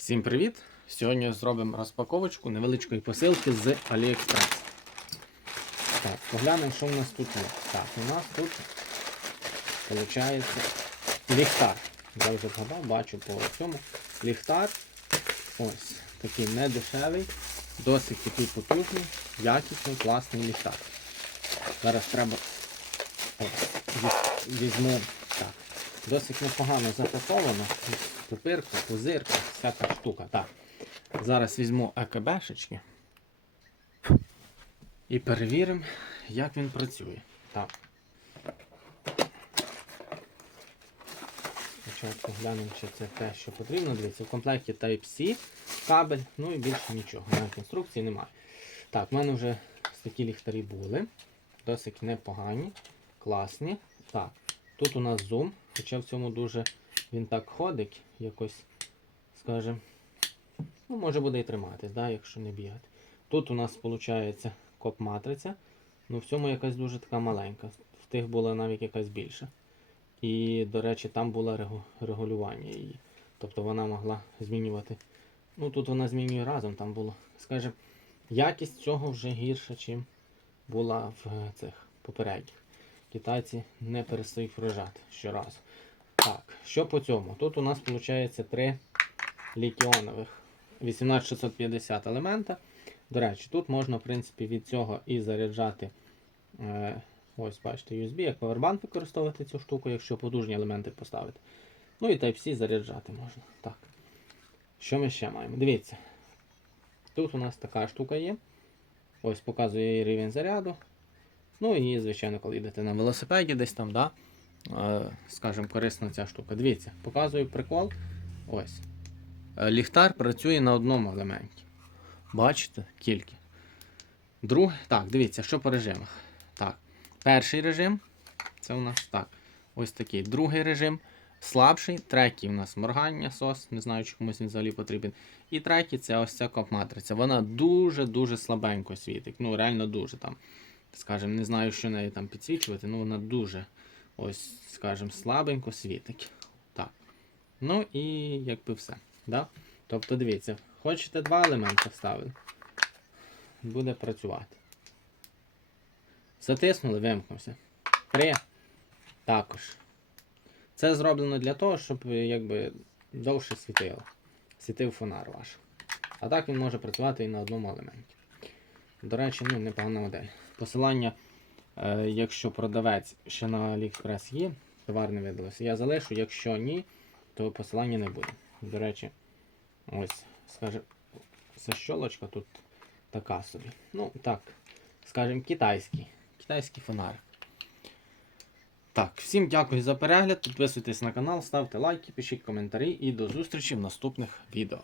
Всім привіт! Сьогодні зробимо розпаковочку невеличкої посилки з AliExpress. Так, поглянемо, що в нас тут є. Так, у нас тут виходить ліхтар. Я вже згадав, бачу по цьому. Ліхтар. Ось такий недешевий, досить такий потужний, якісний, класний ліхтар. Зараз треба ось, візьму. Досить непогано запаковано. Тупирка, пузирка, всяка штука. Так. Зараз візьму АКБшечки і перевіримо, як він працює. Так. Спочатку глянемо, чи це те, що потрібно. Дивіться, в комплекті Type-C кабель, ну і більше нічого. Навіть інструкції немає. Так, в мене вже такі ліхтарі були. Досить непогані, класні. Так, тут у нас зум, хоча в цьому дуже він так ходить, якось, скажем, ну, може буде і триматись, да, якщо не бігати. Тут у нас виходить коп-матриця, ну в цьому якась дуже така маленька. В тих була навіть якась більша. І, до речі, там було регулювання її. Тобто вона могла змінювати. Ну тут вона змінює разом, там було, скажімо, якість цього вже гірша, ніж була в е, цих попередніх. Китайці не перестають вражати щоразу. Так, що по цьому? Тут у нас виходить три літіонових 18650 елемента. До речі, тут можна, в принципі, від цього і заряджати. Е, ось, бачите, USB, як повербанк використовувати цю штуку, якщо потужні елементи поставити. Ну і Type-C заряджати можна. Так. Що ми ще маємо? Дивіться. Тут у нас така штука є. Ось показує її рівень заряду. Ну і, звичайно, коли йдете на велосипеді десь там, да, е, скажімо, корисна ця штука. Дивіться, показую прикол. Ось. Е, Ліхтар працює на одному елементі. Бачите, тільки. Друг... Так, дивіться, що по режимах. Так. Перший режим. Це у нас так. Ось такий. Другий режим. Слабший. Третій у нас моргання, сос. Не знаю, чи комусь він взагалі потрібен. І третій це ось ця коп-матриця. Вона дуже-дуже слабенько світить. Ну, реально дуже там. Скажем, не знаю, що нею там підсвічувати, ну вона дуже ось, скажем, слабенько світить. Так. Ну і якби все. Да? Тобто, дивіться, хочете два елементи вставили, буде працювати. Затиснули, вимкнувся. Три. Також. Це зроблено для того, щоб якби довше світило. Світив фонар ваш. А так він може працювати і на одному елементі. До речі, ну, непогана модель. Посилання, е, якщо продавець ще на AliExpress є, товар не видалося, я залишу, якщо ні, то посилання не буде. До речі, ось, скаже, защолочка тут така собі. Ну, так, скажімо, китайський. Китайський фонарик. Так, всім дякую за перегляд. Підписуйтесь на канал, ставте лайки, пишіть коментарі і до зустрічі в наступних відео.